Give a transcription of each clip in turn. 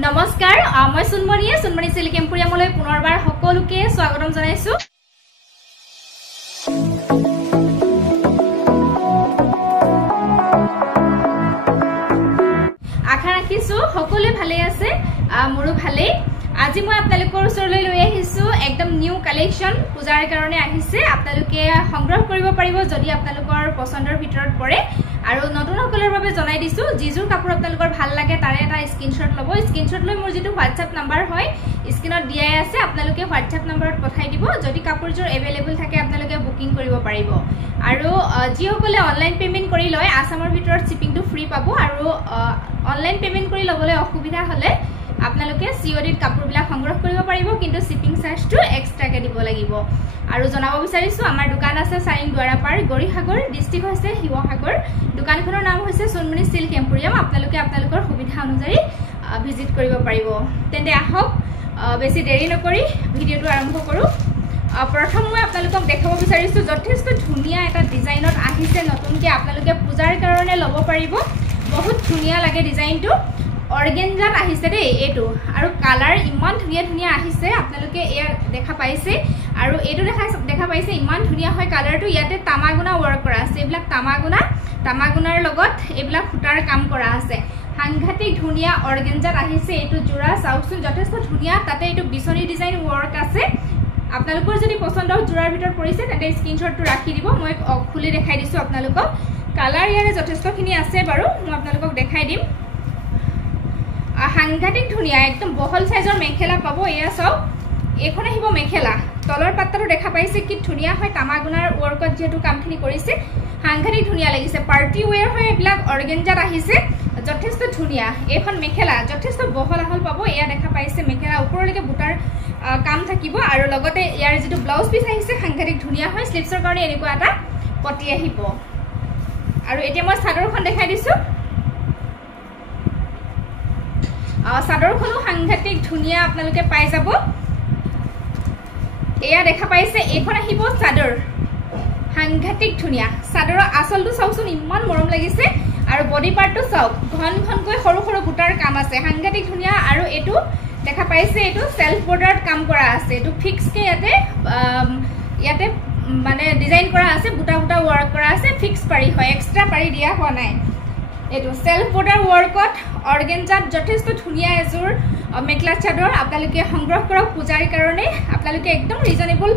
নমস্কাৰ মই সুনমণি চিল্ক এম্পোৰিয়ামলৈ পুনৰবাৰ সকলোকে স্বাগতম জনাইছো আশা ৰাখিছো সকলোৱে ভালে আছে মোৰো ভালে আজি মই আপোনালোকৰ ওচৰলৈ লৈ আহিছো একদম নিউ কালেকশন পূজাৰ কাৰণে আহিছে আপোনালোকে সংগ্ৰহ কৰিব পাৰিব যদি আপোনালোকৰ পছন্দৰ ভিতৰত পৰে আৰু নতুন সকলৰ বাবে জনাই দিছো জিজুৰ কাপোৰ আপোনালোকৰ ভাল লাগে তাৰে এটা স্ক্ৰিনশ্বট লব স্ক্ৰিনশ্বট লৈ মোৰ যেটো WhatsApp নম্বৰ হয় স্ক্ৰিনত দিয়াই আছে আপোনালোকে WhatsApp নম্বৰত পঠাই দিব যদি কাপোৰজোৰ এভেইলেবল থাকে আপোনালোকে বুকিং কৰিব পাৰিব আৰু যিসকলে অনলাইন পেমেন্ট কৰি লয় আসামৰ ভিতৰত শিপিংটো ফ্ৰী পাব আৰু অনলাইন পেমেন্ট কৰি লবলৈ অসুবিধা হলে আপোনালোকে সিওডিত কাপোৰবিলাক সংগ্ৰহ কৰিব পাৰিব কিন্তু শিপিং চাৰ্জটো এক্সট্ৰাকে দিব লাগিব আৰু জনাব বিচাৰিছো আমাৰ দোকান আছে সাইন দুৱাৰাপাৰ গৰিহাগৰ ডিস্ট্ৰিক্ট হৈছে হিৱাসাগৰ দোকানখনৰ নাম হৈছে সুনমণি চিল্ক এম্পোৰিয়াম আপোনালোকে আপোনালোকৰ সুবিধা অনুযায়ী ভিজিট কৰিব পাৰিব তেন্তে আহক বেছি দেৰি নকৰি ভিডিওটো আৰম্ভ কৰো প্ৰথম মই আপোনালোকক দেখাব বিচাৰিছো যথেষ্ট ধুনিয়া এটা ডিজাইনত আহিছে নতুনকৈ আপোনালোকে পূজাৰ কাৰণে ল'ব পাৰিব বহুত ধুনিয়া লাগে ডিজাইনটো অৰ্গেঞ্জাত আহিছে দেই এটো আৰু কালাৰ ইমান ধুনিয়া ধুনিয়া আহিছে আপোনালোকে এয়া দেখা পাইছে আৰু এটো দেখা পাইছে ইমান ধুনিয়া হয় কালাৰটো ইয়াতে তামাগুনা ওয়াৰ্ক কৰা আছে এইবিলাক তামাগুনাৰ লগত এইবিলাক ফুটাৰ কাম কৰা আছে সাংঘাতিক ধুনিয়া অৰ্গেঞ্জাত আহিছে এটো জোৰা চাউকচুন যথেষ্ট ধুনিয়া তাতে এটো বিছনি ডিজাইন ওয়াৰ্ক আছে আপোনালোকৰ যদি পছন্দ হয় জোৰাৰ ভিতৰত পৰিছে তেন্তে স্ক্ৰিনশ্বটটো ৰাখি দিব মই খুলি দেখাই দিছো আপোনালোকক কালাৰ ইয়াৰে যথেষ্টখিনি আছে বাৰু মই আপোনালোকক দেখাই দিম সাংঘাতিক ধুনিয়া একদম বহল সাইজৰ মেখেলা পাব এয়া চাও এখন আহিব মেখেলা তলৰ পাত্ৰটো দেখা পাইছে কি ধুনিয়া হয় তামাগুনাৰ ওয়াৰ্কত যেটো কামখিনি কৰিছে সাংঘাতিক ধুনিয়া লাগিছে পাৰ্টি ওয়্যাৰ হয় এইবিলাক অৰ্গেঞ্জাত আহিছে যথেষ্ট ধুনিয়া এখন মেখেলা যথেষ্ট বহল আহল পাব এয়া দেখা পাইছে মেখেলা ওপৰলৈকে বুটাৰ কাম থাকিব আৰু লগতে ইয়াৰ যেটো ব্লাউজ পিস আহিছে সাংঘাতিক ধুনিয়া হয় স্লিভছৰ কাৰণে এনেকুৱা এটা পটি আহিব আৰু এতিয়া মই চাদৰখন দেখাই দিছো চাদৰখনো সাংঘাতিক ধুনিয়া আপোনালোকে পাই যাব এয়া দেখা পাইছে এখন আহিব চাদৰ সাংঘাতিক ধুনিয়া চাদৰৰ আচলটো চাওচোন ইমান মৰম লাগিছে আৰু বডি পাৰ্টটো চাওক ঘন ঘনকৈ সৰু সৰু বুটাৰ কাম আছে সাংঘাতিক ধুনিয়া আৰু এটো দেখা পাইছে এটো সেলফ বৰ্ডাৰত কাম কৰা আছে এটো ফিক্স কে ইয়াতে মানে ডিজাইন কৰা আছে বুটা বুটা ওয়াৰ্ক কৰা আছে ফিক্স পাৰি হয় এক্সট্ৰা পাৰি দিয়া হোৱা নাই এটো সেলফ বৰ্ডাৰ ওয়াৰ্কত অৰ্গেঞ্জাত যথেষ্ট ধুনিয়া এজোৰ মেখেলা চাদৰ আপোনালোকে সংগ্ৰহ কৰক পূজাৰ কাৰণে আপোনালোকে একদম ৰিজনেবল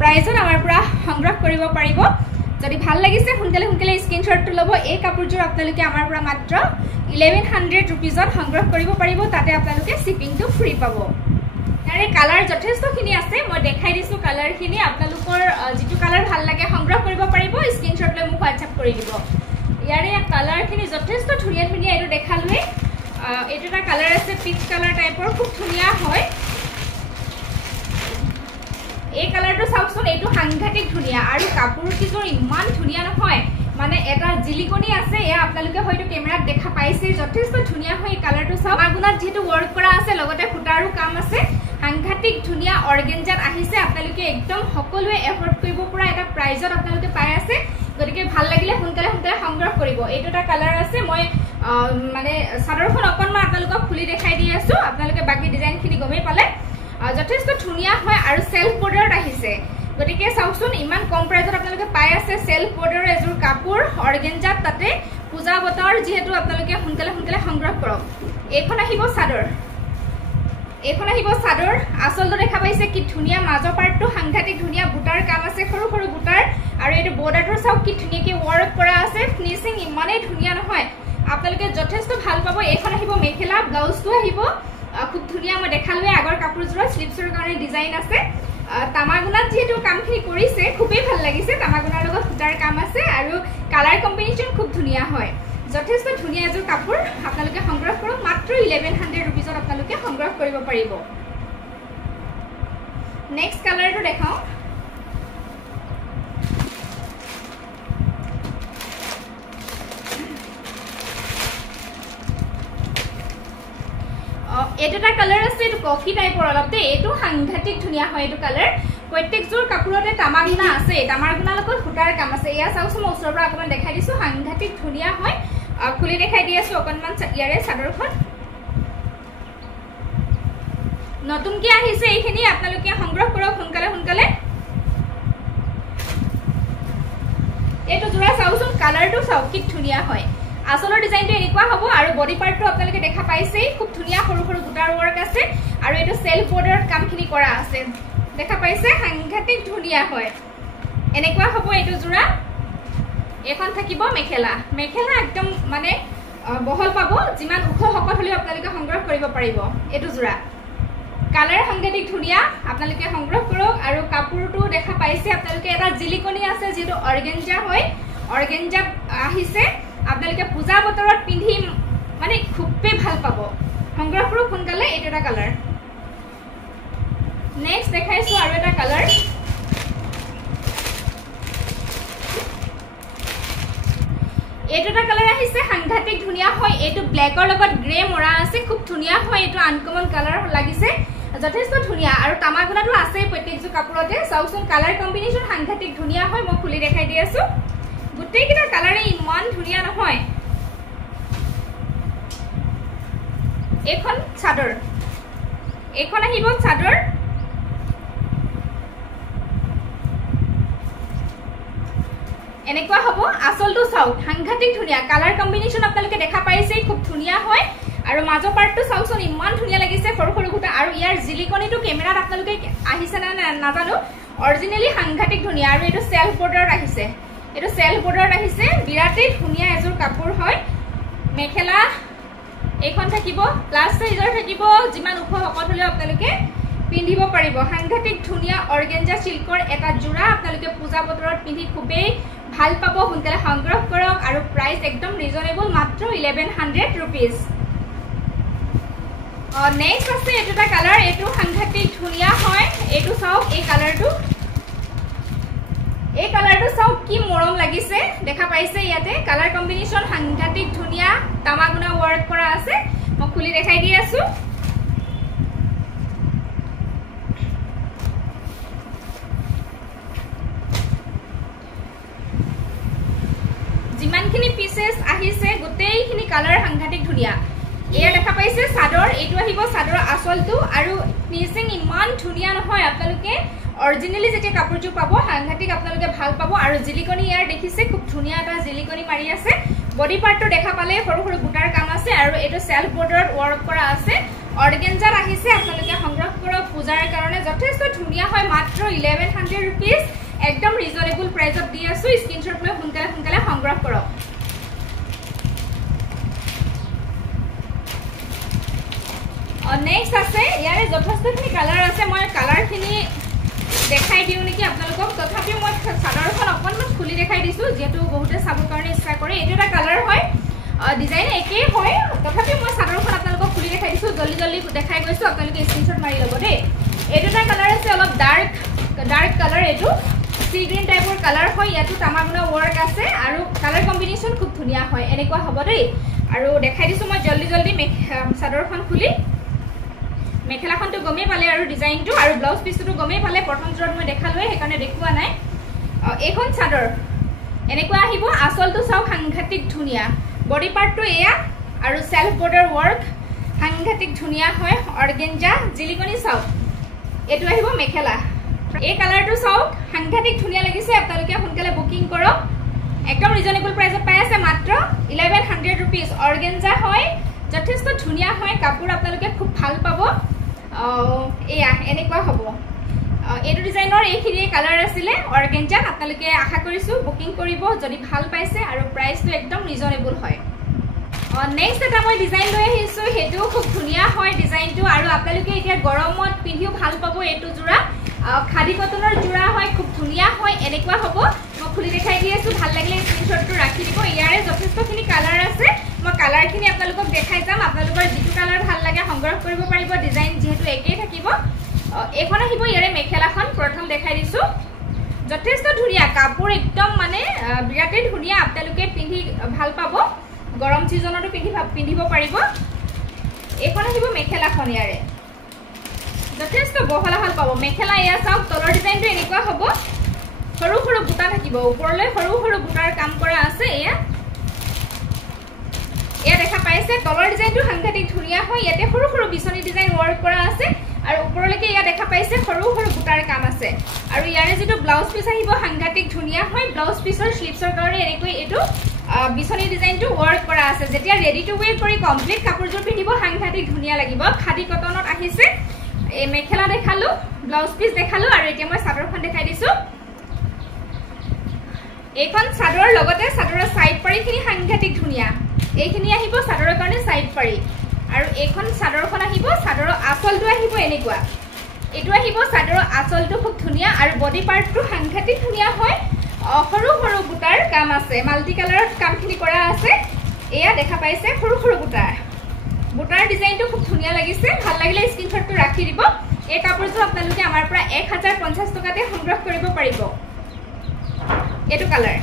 প্ৰাইজত আমাৰ পৰা সংগ্ৰহ কৰিব পাৰিব যদি ভাল লাগিছে সোনকালে স্ক্ৰিনশ্বটটো ল'ব এই কাপোৰজোৰ আপোনালোকে আমাৰ পৰা মাত্ৰ 1100 रुपीजত সংগ্ৰহ কৰিব পাৰিব তাতে আপোনালোকে শিপিংটো ফ্ৰী পাব ইয়াৰে কালাৰ যথেষ্টখিনি আছে মই দেখাই দিছো কালাৰখিনি আপোনালোকৰ যেটো কালাৰ ভাল লাগে সংগ্ৰহ কৰিব পাৰিব স্ক্ৰিনশ্বট লৈ মোক WhatsApp কৰি দিব ইয়াৰে কালাৰখিনি যথেষ্ট ধুনিয়া ধুনিয়া এটো দেখালুৱে এটো এটা কালাৰ আছে পিচ কালাৰ টাইপৰ খুব ধুনিয়া হয় এই কালাৰটো চাওকচোন এটো সাংঘাতিক ধুনিয়া আৰু কাপোৰ কিজোৰ ইমান ধুনিয়া নহয় মানে এটা জিলিকনি আছে এয়া আপোনালোকে হয়তো কেমেৰাত দেখা পাইছে যথেষ্ট ধুনিয়া হয় কালাৰটো চাওক আগুনাত যেটো ওয়াৰ্ক কৰা আছে লগতে ফুটাৰো কাম আছে সাংঘাতিক ধুনিয়া অৰ্গেঞ্জাত আহিছে আপোনালোকে একদম সকলোৱে এফৰ্ড কৰিব পৰা এটা প্ৰাইজত আপোনালোকে পাই আছে গতিকে ভাল লাগিলে সোনকালে সংগ্ৰহ কৰিব এইটো এটা কালাৰ আছে মই মানে চাদৰখন অকনমান আপোনালোকক খুলি দেখাই দি আছো আপোনালোকে বাকি ডিজাইনখিনি গমেই পালে যথেষ্ট ধুনিয়া হয় আৰু সেলফ বৰ্ডাৰত আহিছে গতিকে চাওকচোন ইমান কম প্ৰাইজত আপোনালোকে পাই আছে সেলফ বৰ্ডাৰৰ এজোৰ কাপোৰ অৰ্গেঞ্জাত তাতে পূজা বতৰ যেহেতু আপোনালোকে সোনকালে সংগ্ৰহ কৰক এখন আহিব চাদৰ আচলটো দেখা পাইছে কি ধুনিয়া মাজৰ পাৰ্টটো সাংঘাতিক ধুনিয়া বুটাৰ কাম আছে সৰু সৰু বুটাৰ আৰু এটো বৰ্ডাৰটো চাওক কি ধুনিয়াকৈ ওয়াৰ্ক কৰা আছে ফিনিশিং ইমানে ধুনিয়া নহয় আপোনালোকে যথেষ্ট ভাল পাব এখন আহিব মেখেলা ব্লাউজটো আহিব খুব ধুনিয়া মই দেখালুৱে আগৰ কাপোৰজোৰ স্লিভছৰ কাৰণে ডিজাইন আছে তামাগুনাত যেটো কামখিনি কৰিছে খুবেই ভাল লাগিছে তামাগুনাৰ লগত ফুটাৰ কাম আছে আৰু কালাৰ কম্বিনেশন খুব ধুনিয়া হয় যথেষ্ট ধুনিয়া এজোৰ কাপোৰ আপোনালোকে সংগ্ৰহ কৰক মাত্ৰ 1100 रुपीजত আপোনালোকে সংগ্ৰহ কৰিব পাৰিব নেক্সট কালাৰটো দেখাও এটা কালাৰ আছে এটো কফি টাইপৰ অলপতে এটো সাংঘাতিক ধুনিয়া হয় এটো কালাৰ প্ৰত্যেকজোৰ কাপোৰতে তামাগুনা আছে তামাগুনা লগত ফুটাৰ কাম আছে এয়া চাওকচোন মই ওচৰৰ পৰা অকমান দেখাই দিছো সাংঘাতিক ধুনিয়া হয় খুলি দেখাই দি আছো অকনমান ইয়াৰে চাদৰখন নতুনকে আহিছে এইখিনি আপোনালোকে সংগ্ৰহ কৰক সোনকালে সোনকালে এটো জোৰা চাওচোন কালাৰটো চাওক কি ধুনিয়া হয় আসলৰ ডিজাইনটো এনেকুৱা হ'ব আৰু বডি পাৰ্টটো আপোনালোকে দেখা পাইছেই খুব ধুনিয়া সৰু সৰু বুটাৰ ওয়াৰ্ক আছে আৰু এটো সেলফ বৰ্ডাৰত কামখিনি কৰা আছে দেখা পাইছে সাংঘাতিক ধুনিয়া হয় এনেকুৱা হ'ব এটো জোৰা এখন থাকিব মেখেলা মেখেলা একদম মানে বহল পাব যিমান উখ হকত হলে আপোনালোকে সংগ্ৰহ কৰিব পাৰিব এটো জোৰা কালাৰ সাংঘাতিক ধুনিয়া আপোনালোকে সংগ্ৰহ কৰক আৰু কাপোৰটো দেখা পাইছে আপোনালোকে এটা জিলিকনি আছে যেটো অৰ্গেঞ্জা হয় অৰ্গেঞ্জা আহিছে আপোনালোকে পূজা বতৰত পিন্ধি মানে খুবই ভাল পাব সংগ্ৰহ কৰক সোনকালে এটা কালাৰ নেক্সট দেখাইছো আৰু এটা কালাৰ এটা কালাৰ আহিছে সাংঘাতিক ধুনিয়া হয় এটো ব্ল্যাকৰ লগত গ্ৰে মৰা আছে খুব ধুনিয়া হয় এটো আনকমন কালাৰ লাগিছে যথেষ্ট ধুনিয়া আৰু তামাগুনাটো আছে প্ৰত্যেকটো কাপোৰতে চাওচোন কালাৰ কম্বিনেশন সাংঘাতিক ধুনিয়া হয় মই খুলি দেখাই দি আছো গুটেই কিটা কালাৰে ইমান ধুনিয়া নহয় এখন চাদৰ এখন আহিব চাদৰ এনেকুৱা হ'ব আসলটো চাওক সাংঘাতিক ধুনিয়া কালাৰ কম্বিনেশন আপোনালোকে দেখা পাইছে খুব ধুনিয়া হয় আৰু মাজো পাৰ্টটো চাওচোন ইমান ধুনিয়া লাগিছে সৰু সৰু গুটা আৰু ইয়াৰ জিলিকনিটো কেমেৰাত আপোনালোকে আহিছে না নাজানো অৰিজিনালি সাংঘাতিক ধুনিয়া আৰু এটো সেলফ বৰ্ডাৰত আহিছে এটো সেলফ বৰ্ডাৰত আহিছে বিৰাটেই ধুনিয়া এজোৰ কাপোৰ হয় মেখেলা এইখন থাকিব প্লাস সাইজৰ থাকিব যিমান উখ হকত হলে আপোনালোকে পিন্ধিব পাৰিব সাংঘাতিক ধুনিয়া অৰ্গেঞ্জা সিল্কৰ এটা জোৰা আপোনালোকে পূজা বতৰত পিন্ধি খুবেই ভাল পাব সোনকালে সংগ্ৰহ কৰক আৰু প্ৰাইস একদম ৰিজনেবল মাত্ৰ 1100 रुपीस নেক্সট আছে এটা কালাৰ এটো সাংঘাতিক ধুনিয়া হয় এটো চাওক এই কালাৰটো চাওক কি মৰম লাগিছে দেখা পাইছে ইয়াতে কালাৰ কম্বিনেশন সাংঘাতিক ধুনিয়া তামাগুনা ওয়াৰ্ক কৰা আছে মই খুলি দেখাই দি আছো যিমানখিনি পিসেস আহিছে গোটেইখিনি কালাৰ সাংঘাতিক ধুনিয়া এয়া দেখা পাইছে চাদৰ এটো আহিব চাদৰ আসলটো আৰু ফিনিশিং ইমান ধুনিয়া নহয় আপোনালোকে অৰিজিনালি যেটা কাপোৰটো পাব সাংঘাতিক আপোনালোকে ভাল পাব আৰু জিলিকনি ইয়াৰ দেখিছে খুব ধুনিয়া এটা জিলিকনি মাৰি আছে বডি পাৰ্টটো দেখা পালে সৰু সৰু বুটাৰ কাম আছে আৰু এটো সেলফ বৰ্ডাৰত ওয়াৰ্ক কৰা আছে অৰ্গেঞ্জাত আহিছে আপোনালোকে সংগ্ৰহ কৰক পূজাৰ কাৰণে যথেষ্ট ধুনিয়া হয় মাত্ৰ 1100 रुपीस একদম ৰিজনেবল প্ৰাইসত দি আছো স্ক্ৰিনশ্বট লৈ সোনকালে সোনকালে সংগ্ৰহ কৰক নেক্সট আছে ইয়াৰে যথেষ্টখিনি কালাৰ আছে মই কালাৰখিনি দেখাই দিও নেকি আপোনালোকক তথাপি মই চাদৰখন অকনমান খুলি দেখাই দিছো যেটো বহুতে চাবৰ কাৰণে ইচ্ছা কৰে এটো এটা কালাৰ হয় ডিজাইন একেই হয় তথাপি মই চাদৰখন আপোনালোকক খুলি দেখাই দিছো জলদি জলদি দেখাই গৈছো আপোনালোকে স্ক্ৰিনশ্বট মাৰি ল'ব দেই এটো এটা কালাৰ আছে অলপ ডাৰ্ক কালাৰ এটো সি গ্ৰীন টাইপৰ কালাৰ হয় ইয়াতো তামাগুনা ওয়াৰ্ক আছে আৰু কালাৰ কম্বিনেশন খুব ধুনিয়া হয় এনেকুৱা হ'ব দেই আৰু দেখাই দিছো মই জলদি জলদি চাদৰখন খুলি মেখেলাখনটো গমে পালে আৰু ডিজাইনটো আৰু ব্লাউজ পিছটো গমে পালে প্ৰথম জোৰত মই দেখালোৱে হেকাৰণে দেখুৱা নাই এখন চাদৰ এনেকুৱা আহিব আসলটো চাও সাংঘাতিক ধুনিয়া বডি পাৰ্টটো এয়া আৰু সেলফ বৰ্ডাৰ ওয়াৰ্ক সাংঘাতিক ধুনিয়া হয় অৰ্গেঞ্জা জিলিকনি চাও এটো আহিব মেখেলা এই কালাৰটো চাওক সাংঘাতিক ধুনিয়া লাগিছে আপোনালোকে সোনকালে বুকিং কৰক একদম ৰিজনেবল প্ৰাইসত পাই আছে মাত্ৰ 1100 रुपीस অৰ্গেঞ্জা হয় যথেষ্ট ধুনিয়া হয় কাপোৰ আপোনালোকে খুব ভাল পাব এয়া এনেকুৱা হ'ব এটো ডিজাইনৰ এইখিনি কালাৰ আছিলে অৰ্গেঞ্জা আপোনালোকে আশা কৰিছো বুকিং কৰিব যদি ভাল পাইছে আৰু প্ৰাইসটো একদম ৰিজনেবল হয় নেক্সট এটা মই ডিজাইন লৈ আহিছো হেতু খুব ধুনিয়া হয় ডিজাইনটো আৰু আপোনালোকে এতিয়া গৰমত পিন্ধিও ভাল পাব এটো জোৰা খাদি কটনৰ জোৰা হয় খুব ধুনিয়া হয় এনেকুৱা হ'ব মই খুলি দেখাই দি আছো ভাল লাগিলে স্ক্ৰিনশ্বটটো ৰাখি দিব ইয়াৰে যথেষ্টখিনি কালাৰ আছে মই কালাৰখিনি আপোনালোকক দেখাই যাম আপোনালোকৰ যিটো কালাৰ ভাল লাগে সংগ্ৰহ কৰিব পাৰিব ডিজাইন যেহেতু একেই থাকিব এখন আহিব ইয়াৰে মেখেলাখন প্ৰথম দেখাই দিছো যথেষ্ট ধুনিয়া কাপোৰ একদম মানে বিৰাটেই ধুনিয়া আপোনালোকে পিন্ধি ভাল পাব গৰম সিজনতো পিন্ধিব পাৰিব এখন আহিব মেখেলাখন ইয়াৰে যথেষ্ট বহল হাল পাব মেখেলা এয়া চাওক তলৰ ডিজাইনটো এনেকুৱা হ'ব সৰু সৰু বুটা থাকিব ওপৰলৈ সৰু সৰু বুটাৰ কাম কৰা আছে এয়া দেখা পাইছে তলৰ ডিজাইনটো সাংঘাতিক ধুনিয়া হয় ইয়াতে সৰু সৰু বিছনি ডিজাইন ওয়াৰ্ক কৰা আছে আৰু ওপৰলৈকে ইয়া দেখা পাইছে সৰু সৰু বুটাৰ কাম আছে আৰু ইয়াৰে যেটো ব্লাউজ পিস আহিব সাংঘাতিক ধুনিয়া হয় ব্লাউজ পিসৰ স্লিপছৰ কাৰণে এনেকৈ এটো বিছনি ডিজাইনটো ওয়াৰ্ক কৰা আছে যেতিয়া ৰেডি টু ওয়্যাৰ কৰি কমপ্লিট কাপোৰযোৰ পিন্ধিব সাংঘাতিক ধুনিয়া লাগিব খাদি কটনত আহিছে এই মেখেলা দেখালো ব্লাউজ পিস দেখালো আৰু এতিয়া মই চাদৰখন দেখাই দিছো এইখন চাদৰৰ লগতে চাদৰৰ সাইড পাৰিখিনি সাংঘাতিক ধুনিয়া এইখিনি আহিব চাদৰৰ কাৰণে সাইড পাৰি আৰু এইখন চাদৰখন আহিব চাদৰৰ আঁচলটো আহিব এনেকুৱা এটো আহিব চাদৰৰ আঁচলটো খুব ধুনিয়া আৰু বডি পাৰ্টটো সাংঘাতিক ধুনিয়া হয় সৰু সৰু বুটাৰ কাম আছে মাল্টি কালাৰত কামখিনি কৰা আছে এয়া দেখা পাইছে সৰু সৰু বুটাৰ ডিজাইনটো খুব ধুনিয়া লাগিছে ভাল লাগিলে স্ক্ৰিনশ্বটটো ৰাখি দিব এই কাপোৰটো আপোনালোকে আমাৰ পৰা 1050 টকাতে সংগ্ৰহ কৰিব পাৰিব এটো কালাৰ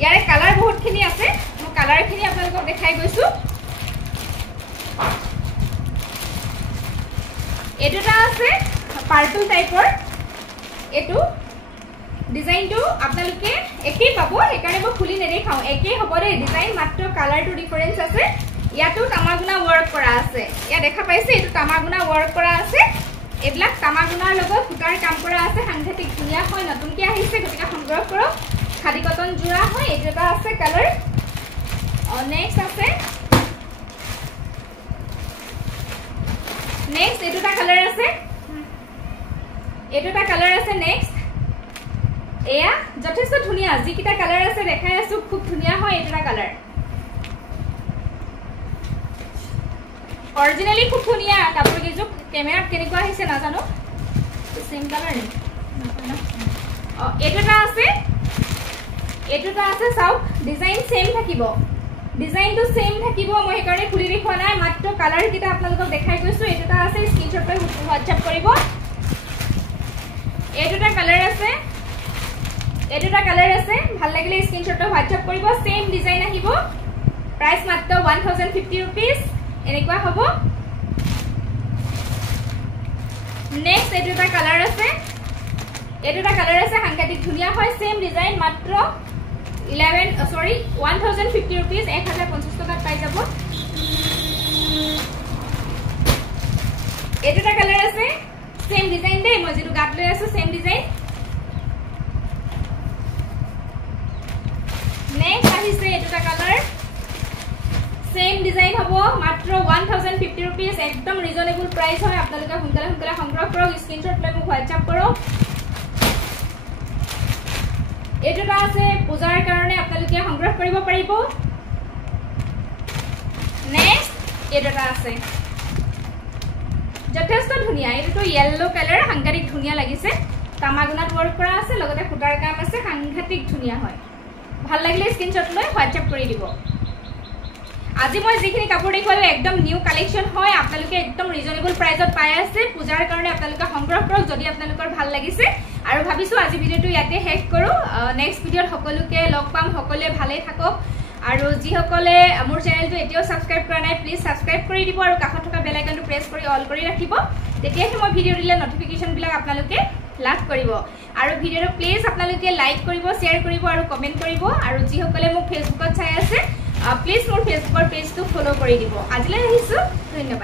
ইয়াৰে কালাৰ বহুতখিনি আছে মই কালাৰখিনি আপোনালোকক দেখাই গৈছো এটোটা আছে পাৰ্পল টাইপৰ এটো ডিজাইনটো আপোনালোকে একেই পাব একাৰণে মই খুলি নেদেখাও একেই হ'ব দে ডিজাইন মাত্ৰ কালাৰটো ডিফাৰেন্স আছে ইয়াতো তামাগুনা ওয়াৰ্ক কৰা আছে ইয়া দেখা পাইছে এটো তামাগুনা ওয়াৰ্ক কৰা আছে এবিলাক তামাগুনাৰ লগত ফুটাৰ কাম কৰা আছে সাংঘাতিক ধুনিয়া হয় নতুনকে আহিছে গতিকে সংগ্ৰহ কৰক খাদি কটন জোৰা হয় এটা আছে কালাৰ নেক্সট আছে নেক্সট এটোটা কালাৰ আছে নেক্সট এয়া যথেষ্ট ধুনিয়া যিকিটা কালাৰ আছে দেখাই আছো খুব ধুনিয়া হয় এটোটা কালাৰ অৰিজিনালি খুব ধুনিয়া কাপোৰ কিজু ক্যামেৰাত কেনেকুৱা আহিছে না জানো সেম কালাৰ এটোটা আছে চাওক ডিজাইন সেম থাকিব ডিজাইনটো সেম থাকিব মই হেকাৰণে খুলি দেখুৱা নাই মাত্ৰ কালাৰ কিটা আপোনালোকক দেখাই গৈছো এটোটা আছে স্ক্ৰিনশ্বট লৈ হোৱাটছআপ কৰিব এটোটা কালাৰ আছে ভাল লাগিলে স্ক্ৰিনশ্বট লৈ হোৱাটছআপ কৰিব সেম ডিজাইন আহিব প্ৰাইস মাত্ৰ 1050 रुपीस এনেকুৱা হ'ব নেক্সট এটোটা কালাৰ আছে সাংঘাতিক ধুনিয়া হয় সেম ডিজাইন মাত্ৰ 1050 रुपीस 1050 টকাত পাই যাব এটোটা কালাৰ আছে সেম ডিজাইন দে মই যেটো গাত লৈ আছো সেম ডিজাইন নেক্সট আহিছে এটোটা কালাৰ সেম ডিজাইন হবো মাত্ৰ 1050 रुपीस একদম ৰিজনেবল প্ৰাইস হয় আপোনালোকে সোনকালে সংগ্ৰহ কৰক স্ক্ৰিনশ্বট লৈ মোক হোৱাটছআপ কৰক এটোটা আছে পূজাৰ কাৰণে আপোনালোকে সংগ্ৰহ কৰিব পাৰিব নেক্সট এটোটা আছে যথেষ্ট ধুনিয়া এটো ইয়েলো কালাৰ সাংঘাতিক ধুনিয়া লাগিছে তামাগুনাত ওয়াৰ্ক কৰা আছে লগতে ফুটাৰ কাম আছে সাংঘাতিক ধুনিয়া হয় ভাল লাগিলে স্ক্ৰিনশ্বট লৈ হোৱাটছআপ কৰি দিব আজি মই যিখিনি কাপোৰ দেখালো একদম নিউ কালেকশন হয় আপোনালোকে একদম ৰিজনেবল প্ৰাইসত পাই আছে পূজাৰ কাৰণে আপোনালোকে সংগ্ৰহ কৰক যদি আপোনালোকৰ ভাল লাগিছে আৰু ভাবিছো আজি ভিডিওটো ইয়াতে শেষ কৰো নেক্সট ভিডিওত সকলোকে লগ পাম সকলোৱে ভালে থাকক আৰু যি সকলে মোৰ চেনেলটো এতিয়াও সাবস্ক্ৰাইব কৰা নাই প্লিজ সাবস্ক্ৰাইব কৰি দিব আৰু কাষত থকা বেল আইকনটো প্ৰেছ কৰি অল কৰি ৰাখিব তেতিয়াহে মই ভিডিও দিলে নটিফিকেশন বিলাক আপোনালোকে লাভ কৰিব আৰু ভিডিওটো প্লিজ আপোনালোকে লাইক কৰিব শেয়াৰ কৰিব আৰু কমেন্ট কৰিব আৰু যি সকলে মোক ফেসবুকত চাই আছে প্লিজ মোৰ ফেসবুকৰ পেজটো ফলো কৰি দিব আজিলৈ আহিছো ধন্যবাদ